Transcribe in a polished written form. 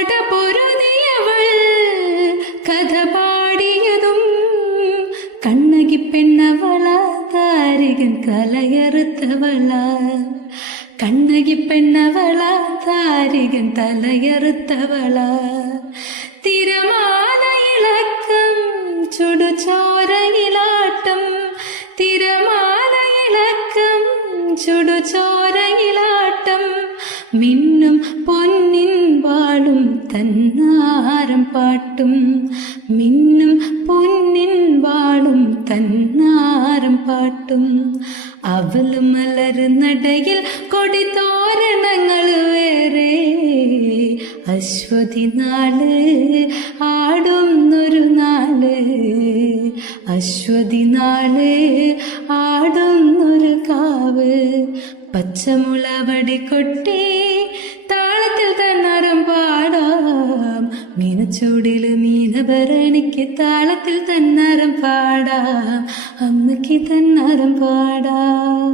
കടപൊരുതിയവൾ കഥ പാടിയതും കണ്ണകി പെണ്ണവള താരികൻ കലയറുത്തവള കണ്ണകി പെണ്ണവള താരികൻ തലയറുത്തവള തിരമാലയിളക്കം ചുടുചോരയിലാട്ടം തിരമാലയിളക്കം ചുടുചോരയിലാട്ടം മിന്നും പൊന്നിൻ വാളും തന്നാരം പാട്ടും മിന്നും പൊന്നിൻ വാളും തന്നാരം പാട്ടും അവള് മലർന്നടയിൽ കൊടിതോരണങ്ങൾ വേറെ അശ്വതി നാള് ആടുന്നൊരു നാള് അശ്വതി നാള് ആടുന്നൊരു കാവ് പച്ചമുളവടി കൊട്ടി താളത്തിൽ തന്നാരം പാടാം മീനച്ചൂടില് മീനഭരണിക്ക് താളത്തിൽ തന്നാരം പാടാം അമ്മയ്ക്ക് തന്നാരം പാടാം.